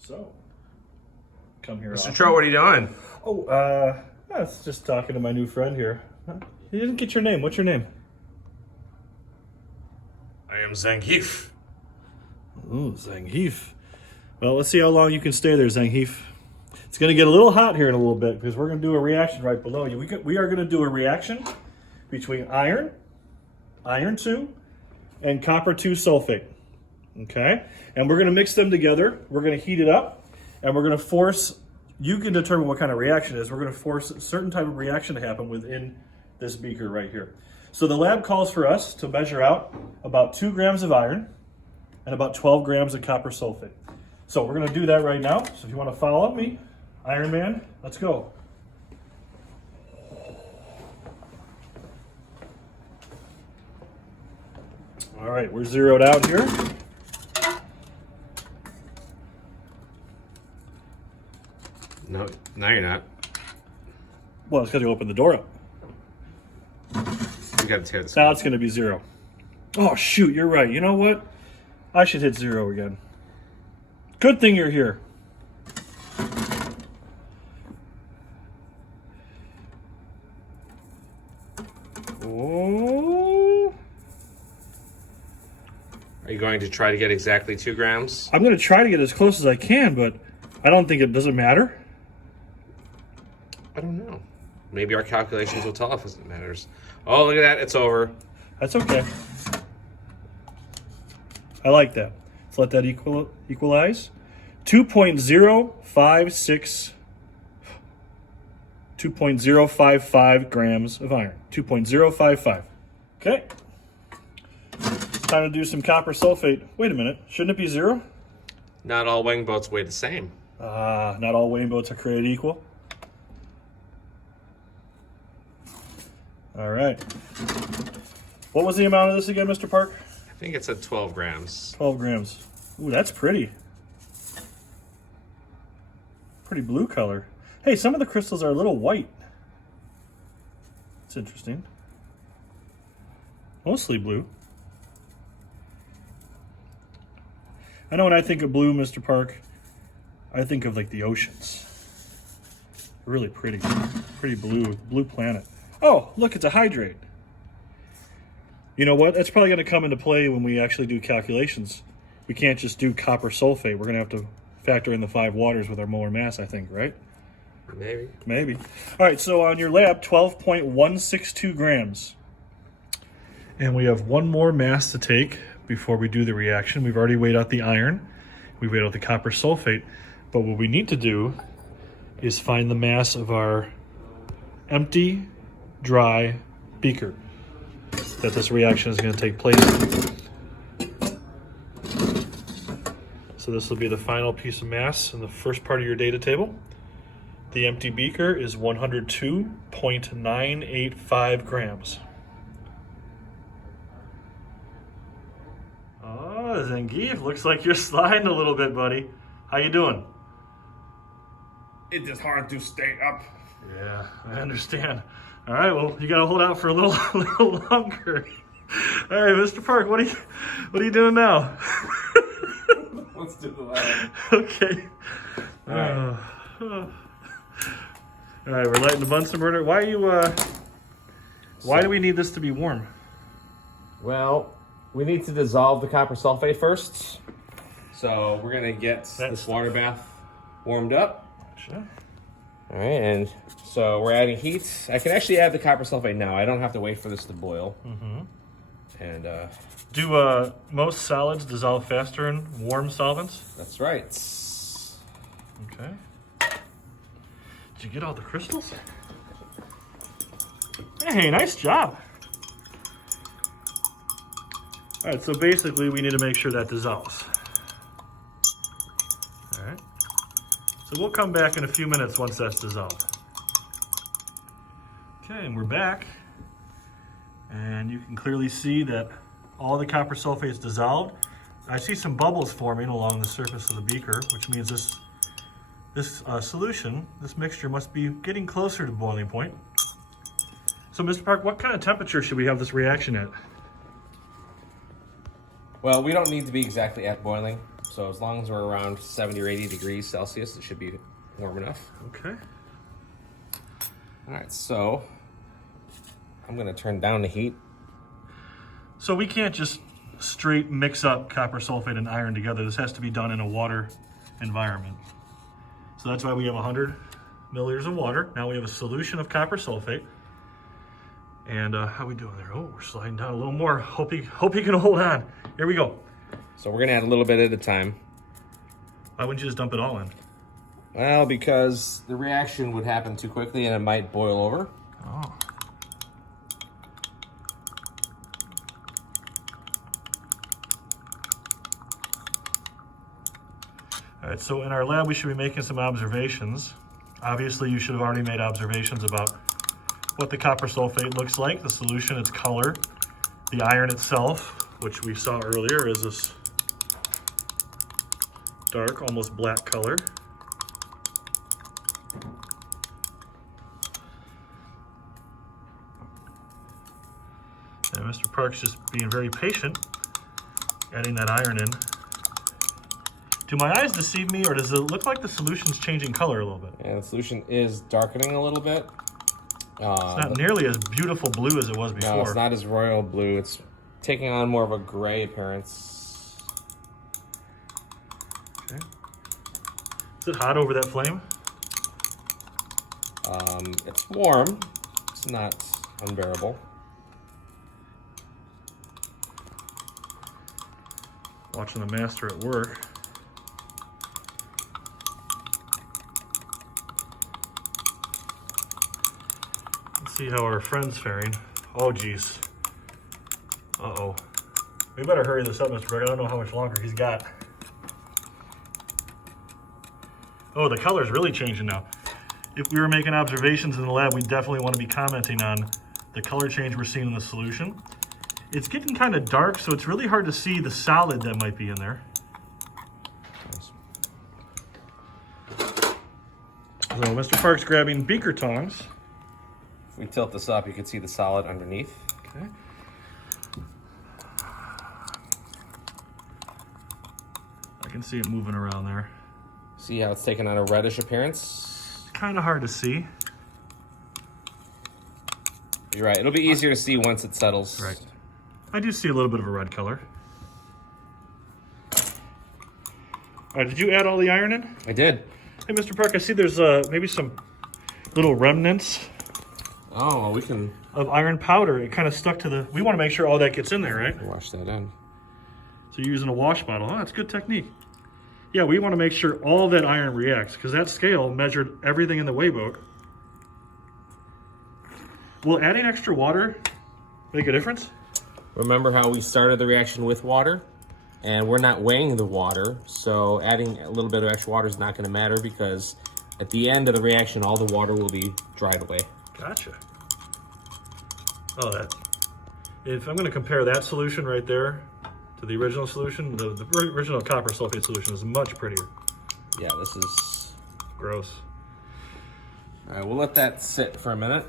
So, come here. Mr. Trout, what are you doing? Oh, I was just talking to my new friend here. You didn't get your name. What's your name? I am Zangief. Ooh, Zangief. Well, let's see how long you can stay there, Zangief. It's going to get a little hot here in a little bit because we're going to do a reaction right below you. We are going to do a reaction between iron 2, and copper 2 sulfate. Okay? And we're going to mix them together. We're going to heat it up, and we're going to force, you can determine what kind of reaction it is. We're going to force a certain type of reaction to happen within this beaker right here. So the lab calls for us to measure out about 2 grams of iron and about 12 grams of copper sulfate. So we're going to do that right now. So if you want to follow me, Iron Man, let's go. All right, we're zeroed out here. No, you're not. Well, it's because you opened the door up. You gotta tear this. Now it's going to be 0. Oh, shoot, you're right. You know what? I should hit 0 again. Good thing you're here. Oh. Are you going to try to get exactly 2 grams? I'm going to try to get as close as I can, but I don't think it doesn't matter. I don't know. Maybe our calculations will tell us if it matters. Oh, look at that. It's over. That's okay. I like that. Let's let that equalize. 2.055 grams of iron. 2.055. Okay. It's time to do some copper sulfate. Wait a minute. Shouldn't it be 0? Not all wing boats weigh the same. Not all wing boats are created equal. All right. What was the amount of this again, Mr. Park? I think it's at 12 grams. 12 grams. Ooh, that's pretty. Pretty blue color. Hey, some of the crystals are a little white. It's interesting. Mostly blue. I know when I think of blue, Mr. Park, I think of like the oceans. Really pretty. Pretty blue planet. Oh, look, it's a hydrate. You know what? That's probably going to come into play when we actually do calculations. We can't just do copper sulfate. We're going to have to factor in the 5 waters with our molar mass, I think, right? Maybe. All right, so on your lab, 12.162 grams. And we have one more mass to take before we do the reaction. We've already weighed out the iron. We've weighed out the copper sulfate. But what we need to do is find the mass of our empty, dry beaker that this reaction is going to take place in. So this will be the final piece of mass in the first part of your data table. The empty beaker is 102.985 grams. Oh, Zangief, looks like you're sliding a little bit, buddy. How you doing? It is hard to stay up. Yeah, I understand. All right, well, you got to hold out for a little longer. All right, Mr. Park, what are you doing now? Let's do the lab. Okay. All right. All right, we're lighting the Bunsen burner. Why are you? Why do we need this to be warm? Well, we need to dissolve the copper sulfate first. So we're gonna get this water bath warmed up. Sure. All right, and so we're adding heat. I can actually add the copper sulfate now. I don't have to wait for this to boil. Mm-hmm. And do most solids dissolve faster in warm solvents? that's right. Okay. Did you get all the crystals? Hey, nice job. All right, so basically we need to make sure that dissolves. All right. So we'll come back in a few minutes once that's dissolved. Okay, and we're back. And you can clearly see that all the copper sulfate is dissolved. I see some bubbles forming along the surface of the beaker, which means this solution, this mixture must be getting closer to boiling point. So Mr. Park, what kind of temperature should we have this reaction at? Well, we don't need to be exactly at boiling. So as long as we're around 70 or 80 degrees Celsius, it should be warm enough. Okay. All right, so I'm gonna turn down the heat. So we can't just straight mix up copper sulfate and iron together. This has to be done in a water environment. So that's why we have 100 milliliters of water. Now we have a solution of copper sulfate. And how we doing there? Oh, we're sliding down a little more. Hope he can hold on. Here we go. So we're gonna add a little bit at a time. Why wouldn't you just dump it all in? Well, because the reaction would happen too quickly and it might boil over. Oh. All right, so in our lab, we should be making some observations. Obviously, you should have already made observations about what the copper sulfate looks like, the solution, its color, the iron itself, which we saw earlier is this dark, almost black color. And Mr. Park's just being very patient, adding that iron in. Do my eyes deceive me, or does it look like the solution's changing color a little bit? Yeah, the solution is darkening a little bit. It's not nearly as beautiful blue as it was before. No, it's not as royal blue. It's taking on more of a gray appearance. Okay. Is it hot over that flame? It's warm. It's not unbearable. Watching the master at work. Let's see how our friend's faring. Oh, geez. Uh-oh. We better hurry this up, Mr. Park. I don't know how much longer he's got. Oh, the color's really changing now. If we were making observations in the lab, we definitely want to be commenting on the color change we're seeing in the solution. It's getting kind of dark, so it's really hard to see the solid that might be in there. So Mr. Park's grabbing beaker tongs. If we tilt this up, you can see the solid underneath. Okay. I can see it moving around there. See how it's taking on a reddish appearance? Kind of hard to see. You're right. It'll be easier to see once it settles. Right. I do see a little bit of a red color. All right, did you add all the iron in? I did. Hey, Mr. Park, I see there's maybe some little remnants Oh, well, we can of iron powder. It kind of stuck to the... We want to make sure all that gets in there, right? wash that in. So you're using a wash bottle. Oh, that's good technique. Yeah, we want to make sure all that iron reacts, because that scale measured everything in the weighboat. Will adding extra water make a difference? Remember how we started the reaction with water? And we're not weighing the water, so adding a little bit of extra water is not going to matter because at the end of the reaction, all the water will be dried away. Gotcha. Oh, that. If I'm going to compare that solution right there to the original solution, the original copper sulfate solution is much prettier. Yeah, this is Gross. All right, we'll let that sit for a minute.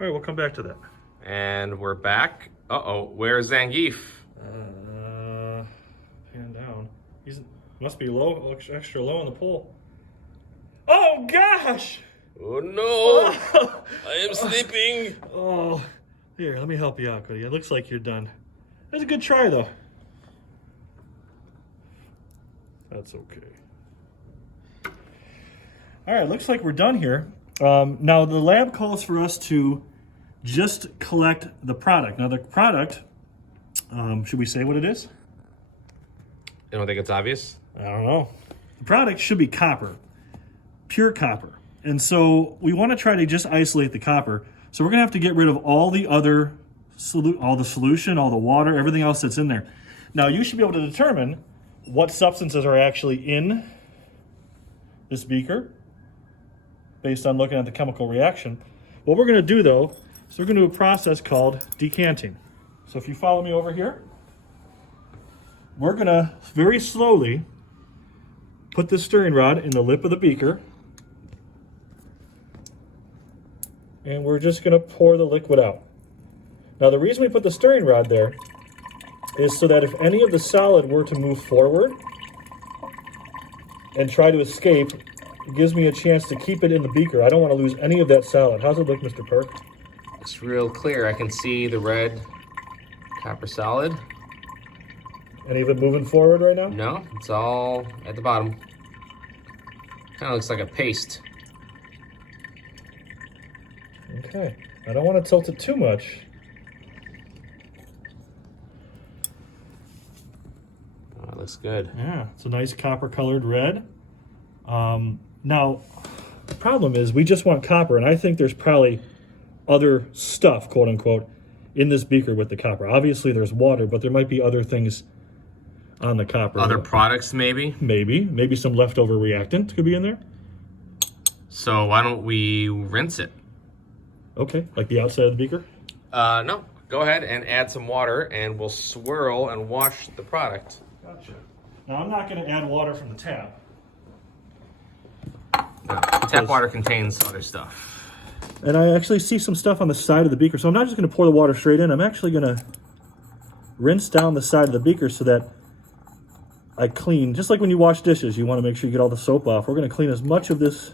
All right, we'll come back to that. And we're back. Uh-oh, where's Zangief? Pan down. He's must be low, extra low on the pole. Oh gosh! Oh no! I am sleeping. Oh, here, let me help you out, Cody. It looks like you're done. That's a good try, though. That's okay. All right, looks like we're done here. Now, the lab calls for us to just collect the product. Now, the product, should we say what it is? You don't think it's obvious? I don't know. The product should be copper, pure copper. And so we want to try to just isolate the copper. So we're going to have to get rid of all the other, all the solution, all the water, everything else that's in there. Now, you should be able to determine what substances are actually in this beaker based on looking at the chemical reaction. What we're going to do, though, is we're going to do a process called decanting. So if you follow me over here, we're going to very slowly put this stirring rod in the lip of the beaker, and we're just going to pour the liquid out. Now, the reason we put the stirring rod there is so that if any of the solid were to move forward and try to escape, it gives me a chance to keep it in the beaker. I don't want to lose any of that solid. How's it look, Mr. Park? Looks real clear. I can see the red copper solid. Any of it moving forward right now? No, it's all at the bottom. Kind of looks like a paste. Okay. I don't want to tilt it too much. Oh, it looks good. Yeah, it's a nice copper colored red. Now, the problem is we just want copper, and I think there's probably other stuff, quote unquote, in this beaker with the copper. Obviously there's water, but there might be other things on the copper. Other products maybe? Maybe some leftover reactant could be in there. So why don't we rinse it? Okay, like the outside of the beaker? No, go ahead and add some water and we'll swirl and wash the product. Gotcha. Now I'm not gonna add water from the tap. No, tap water contains other stuff. And I actually see some stuff on the side of the beaker, so I'm not just gonna pour the water straight in, I'm actually gonna rinse down the side of the beaker so that I clean, just like when you wash dishes, you wanna make sure you get all the soap off. We're gonna clean as much of this,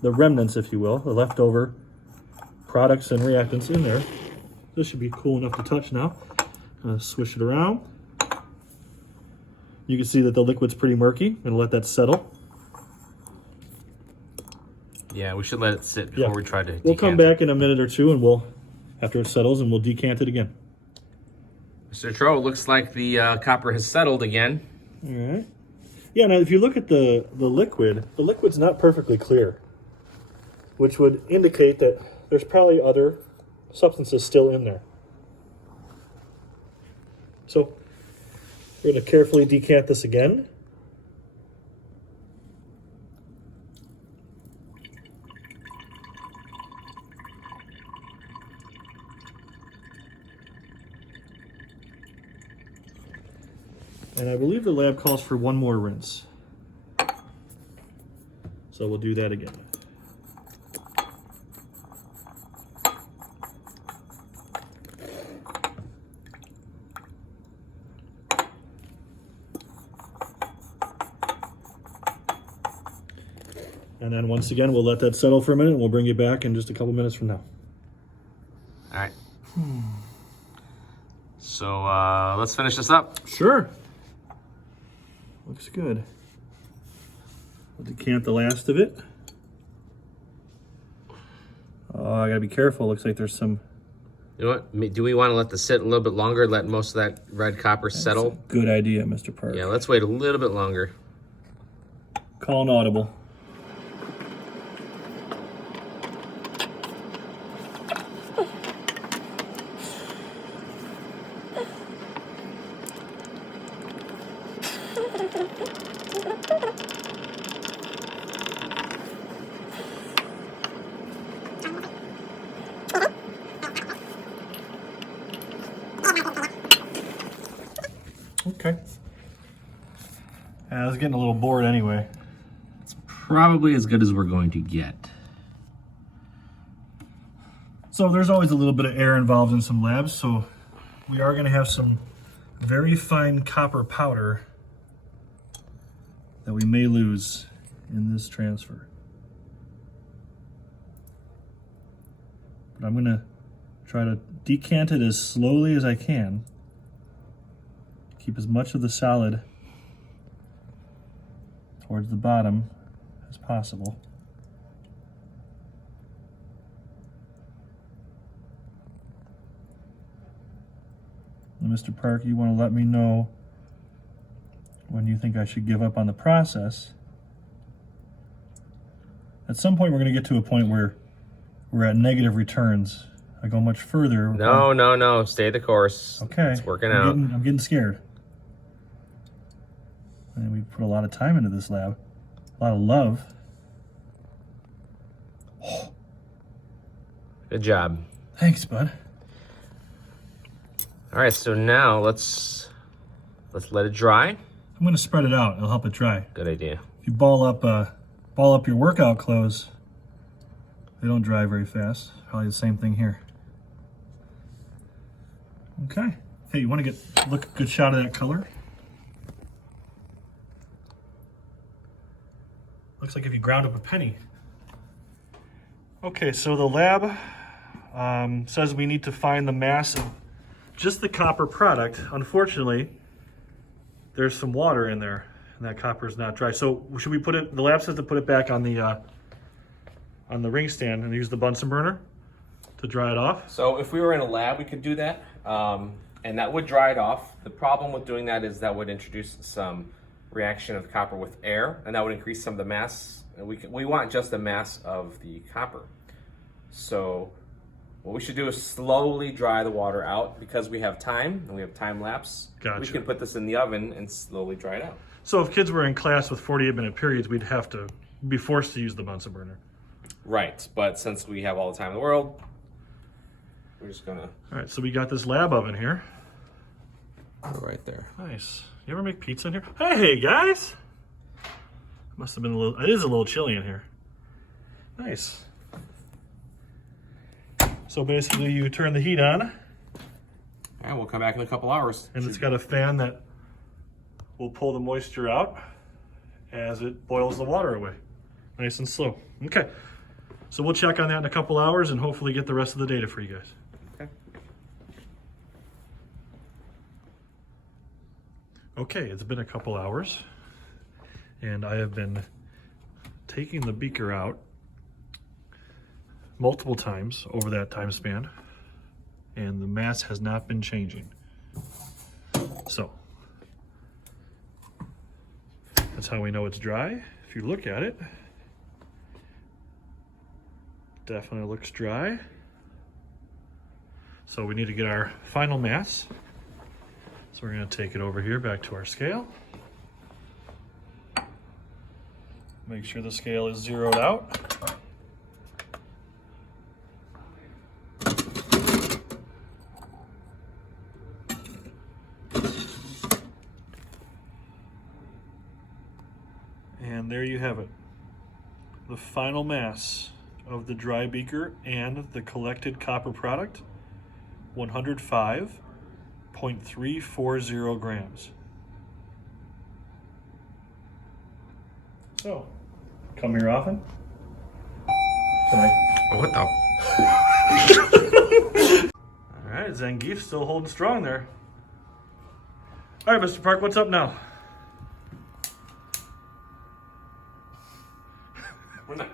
the remnants, if you will, the leftover products and reactants in there. This should be cool enough to touch now. Swish it around. You can see that the liquid's pretty murky. I'm gonna let that settle. Yeah, we should let it sit before we try to decant. We'll come back in a minute or two and after it settles, and we'll decant it again. Mr. Tro, looks like the copper has settled again. All right. Yeah, now if you look at the liquid's not perfectly clear, which would indicate that there's probably other substances still in there. So we're going to carefully decant this again. And I believe the lab calls for one more rinse. So we'll do that again. And then once again, we'll let that settle for a minute and we'll bring you back in just a couple minutes from now. All right. So let's finish this up. Sure. Looks good. We'll decant the last of it. Oh, I gotta be careful. Looks like there's some... You know what? Do we want to let this sit a little bit longer, let most of that red copper settle? That's a good idea, Mr. Park. Yeah, let's wait a little bit longer. Call an audible. Okay. I was getting a little bored anyway. It's probably as good as we're going to get. So there's always a little bit of air involved in some labs, so we are going to have some very fine copper powder that we may lose in this transfer. But I'm going to try to decant it as slowly as I can. Keep as much of the solid towards the bottom as possible. And Mr. Park, you want to let me know when you think I should give up on the process. At some point we're going to get to a point where we're at negative returns. I go much further. No. Stay the course. Okay. It's working out. I'm getting scared. And we put a lot of time into this lab. A lot of love. Oh. Good job. Thanks, bud. All right, so now let's let it dry. I'm going to spread it out. It'll help it dry. Good idea. If you ball up your workout clothes, they don't dry very fast. Probably the same thing here. Okay. Hey, you want to look a good shot of that color? Looks like if you ground up a penny. Okay, so the lab says we need to find the mass of just the copper product. Unfortunately, there's some water in there, and that copper is not dry. So should we put it? The lab says to put it back on the ring stand and use the Bunsen burner to dry it off. So if we were in a lab, we could do that, and that would dry it off. The problem with doing that is that would introduce some reaction of copper with air, and that would increase some of the mass. We want just the mass of the copper. So what we should do is slowly dry the water out because we have time and we have time lapse. Gotcha. We can put this in the oven and slowly dry it out. So if kids were in class with 48-minute periods, we'd have to be forced to use the Bunsen burner. Right, but since we have all the time in the world, we're just gonna... All right, so we got this lab oven here. Right there. Nice. You ever make pizza in here? Hey, guys! Must have been it is a little chilly in here. Nice. So basically you turn the heat on. And we'll come back in a couple hours. And it's got a fan that will pull the moisture out as it boils the water away. Nice and slow. Okay. So we'll check on that in a couple hours and hopefully get the rest of the data for you guys. Okay. Okay, it's been a couple hours and I have been taking the beaker out multiple times over that time span and the mass has not been changing. So that's how we know it's dry. If you look at it, definitely looks dry. So we need to get our final mass. So we're going to take it over here back to our scale. Make sure the scale is zeroed out. And there you have it. The final mass of the dry beaker and the collected copper product, 105.340 grams. So, come here often? What the? All right, Zangief's still holding strong there. All right, Mr. Park, what's up now? We're not.